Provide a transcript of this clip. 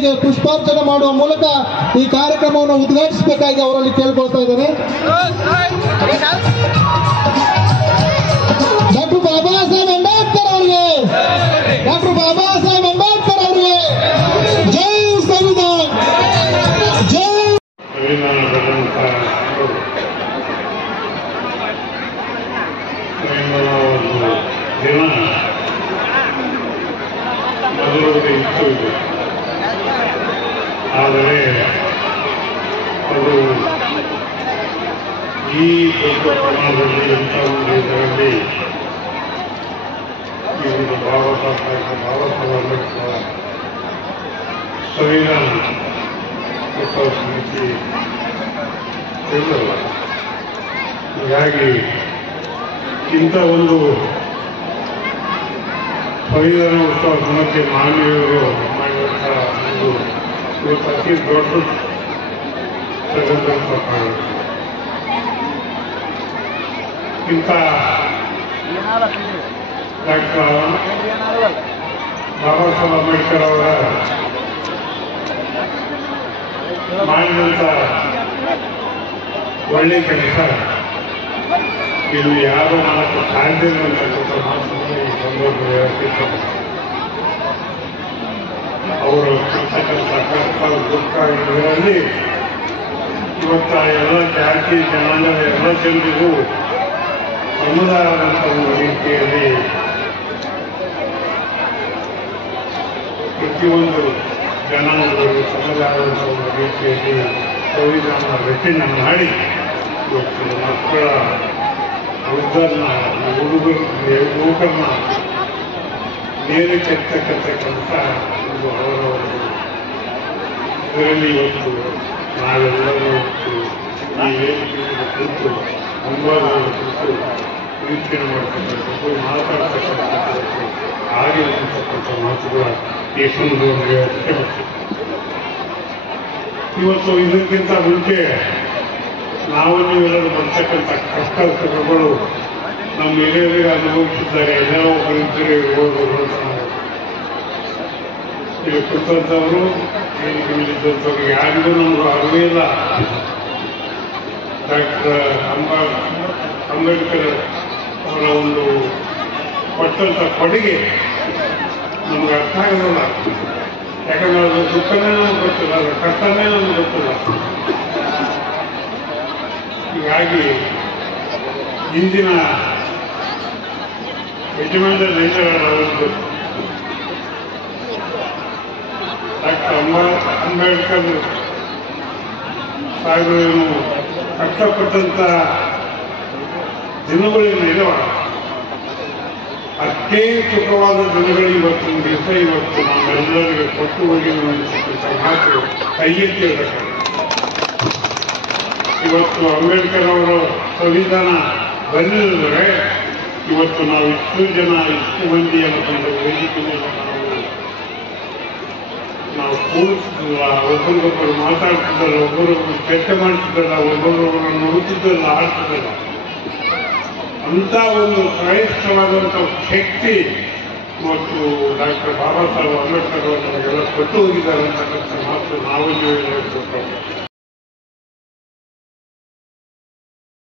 ಪ್ರತಿಮೆಗೆ ಪುಷ್ಪಾರ್ಚನೆ ಮಾಡುವ ಮೂಲಕ ಈ ಕಾರ್ಯಕ್ರಮವನ್ನು ಉದ್ಘಾಟಿಸಬೇಕಾಗಿ ಅವರಲ್ಲಿ ಕೇಳ್ಕೊಳ್ತಾ ಇದ್ದೇನೆ. ಡಾಕ್ಟರ್ ಬಾಬಾ ಸಾಹೇಬ್ ಅಂಬೇಡ್ಕರ್ ಅವರಿಗೆ, ಡಾಕ್ಟರ್ ಬಾಬಾ ಸಾಹೇಬ್ ಅಂಬೇಡ್ಕರ್ ಅವರಿಗೆ ಜೈ ಸಂವಿಧಾನ, ಜೈ ದಿನ ಅದರೊಳಗೆ ಇತ್ತು. ಆದರೆ ಅದು ಈ ದೊಡ್ಡ ಪ್ರಮಾಣದಲ್ಲಿ ಎಂಥ ಒಂದು ಇದರಲ್ಲಿ ಈ ಒಂದು ಬಾಬಾ ಸಾಹೇಬ್ ಅಂಬೇಡ್ಕರ್ ಸಂವಿಧಾನ ಉತ್ಸವ ಸಮಿತಿ ಇರಲಿಲ್ಲ. ಹೀಗಾಗಿ ಇಂಥ ಒಂದು ಸಂವಿಧಾನ ಉತ್ಸವ ಸಮಿತಿ ಮಾನವೀಯರು ಮಾಡಿದಂಥ ಒಂದು ಇವತ್ತು ಅತಿ ದೊಡ್ಡ ಸ್ವತಂತ್ರ ಕಾಣುತ್ತೆ. ಇಂಥ ಡಾಕ್ಟರ್ ಬಾಬಾ ಸಾಹೇಬ್ ಅಂಬೇಡ್ಕರ್ ಅವರ ಮಾಡಿದಂಥ ಒಳ್ಳೆ ಕೆಲಸ ಇಲ್ಲಿ ಯಾರು ಮಾಡಕ್ಕೆ ಸಾಧ್ಯ ಅಂತಕ್ಕಂಥ ಮಾತನ್ನು ಈ ಸಂದರ್ಭದಲ್ಲಿ ಹೇಳ್ತಿದ್ದಾರೆ. ಅವರು ಇರ್ತಕ್ಕಂಥ ಕಷ್ಟ ದುಃಖ ಇದರಲ್ಲಿ ಇವತ್ತ ಎಲ್ಲ ಜಾತಿ ಜನಾಂಗದ ಎಲ್ಲ ಜನರಿಗೂ ಸಮುದಾಯದಂಥ ಒಂದು ರೀತಿಯಲ್ಲಿ ಪ್ರತಿಯೊಂದು ಜನಾಂಗಗಳು ಸಮುದಾಯದಂಥ ಒಂದು ರೀತಿಯಲ್ಲಿ ಸಂವಿಧಾನ ರಚನೆ ಮಾಡಿ ಇವತ್ತು ಮಕ್ಕಳ ವೃದ್ಧರನ್ನ ಯುವಕರನ್ನ ಮೇಲೆ ಕೆತ್ತಕ್ಕಂಥ ಕೆಲಸ ಇದು ಅವರ ಇದರಲ್ಲಿ ಇವತ್ತು ನಾವೆಲ್ಲರೂ ಈ ವೇದಿಕೆಯಲ್ಲಿ ಕುರಿತು ಮುಂಬಾಗದಲ್ಲಿ ಕುರಿತು ವೀಕ್ಷಣೆ ಮಾಡ್ತಕ್ಕಂಥದ್ದು ಮಾತಾಡ್ತಕ್ಕಂಥದ್ದು ಆಗಿರತಕ್ಕಂಥ ಮಾತುಗಳ ಈ ಸಂದರ್ಭದಲ್ಲಿ ಇವತ್ತು ಇದಕ್ಕಿಂತ ಮುಂಚೆ ನಾವು ನೀವೆಲ್ಲರೂ ಬರ್ತಕ್ಕಂಥ ಕಷ್ಟ ಸುಖಗಳು ನಮ್ಮ ಹಿರಿಯರಿಗೆ ಅನುಭವಿಸಿದ್ದಾರೆ. ಎಲ್ಲ ಒಬ್ಬರಿದ್ದರೆ ಇರ್ಬೋದು ಅಂತ ನಾವು ಇಲ್ಲಿ ಕುರಿತಂಥವರು ವೇದಿಕೆಯಲ್ಲಿದ್ದಂಥವ್ರು ಯಾರಿಗೂ ನಮಗೂ ಅರಿವೇ ಇಲ್ಲ. ಡಾಕ್ಟರ್ ಅಂಬೇಡ್ಕರ್ ಅವರ ಒಂದು ಕೊಟ್ಟಂಥ ಕೊಡುಗೆ ನಮ್ಗೆ ಅರ್ಥ ಆಗೋಲ್ಲ. ಯಾಕಂದ್ರೆ ಅದು ದುಃಖನೇ ನಮ್ಗೆ ಗೊತ್ತಿಲ್ಲ, ಅದು ಕಷ್ಟನೇ ನಮ್ಗೆ ಗೊತ್ತಿಲ್ಲ. ಹೀಗಾಗಿ ಇಂದಿನ ಯಜಮಾನ ನೇತಾರರಾದಂಥ ಡಾಕ್ಟರ್ ಅಂಬೇಡ್ಕರ್ ಸಾಹೇಬರೇನು ಕಷ್ಟಪಟ್ಟಂಥ ದಿನಗಳೇನು ಇಲ್ಲವ, ಅಷ್ಟೇ ಸುಖವಾದ ದಿನಗಳು ಇವತ್ತಿನ ದಿವಸ ಇವತ್ತು ನಾವೆಲ್ಲರಿಗೆ ಕೊಟ್ಟು ಹೋಗಿ ಮಾತು ಕೈ ಎತ್ತಿ ಹೇಳಬೇಕು. ಇವತ್ತು ಅಂಬೇಡ್ಕರ್ ಅವರ ಸಂವಿಧಾನ ಬಂದಿದ್ದರೆ ಇವತ್ತು ನಾವು ಇಷ್ಟು ಜನ ಇಷ್ಟು ಮಂದಿ ಅನ್ನೋದು ವೇದಿಕೆಯಲ್ಲಿ ನಾವು ಕೂಡಿಸ್ತಿಲ್ಲ, ಒಬ್ಬರಿಗೊಬ್ಬರು ಮಾತಾಡ್ತಿದ್ದಲ್ಲ, ಒಬ್ಬರೊಬ್ಬರು ಚರ್ಚೆ ಮಾಡ್ತಿದ್ದಲ್ಲ, ಒಬ್ಬರೊಬ್ಬರು ನೋಡ್ತಿದ್ದಲ್ಲ, ಆಡ್ತಿದ್ದಲ್ಲ. ಅಂತ ಒಂದು ಶ್ರೇಷ್ಠವಾದಂಥ ಶಕ್ತಿ ಇವತ್ತು ಡಾಕ್ಟರ್ ಬಾಬಾ ಸಾಹೇಬ್ ಅಂಬೇಡ್ಕರ್ ಅವರು ನಮಗೆಲ್ಲ ಕೊಟ್ಟು ಹೋಗಿದ್ದಾರೆ ಅಂತಕ್ಕಂಥ ಮಾತು ನಾವು ಹೇಳ್ಬೇಕು.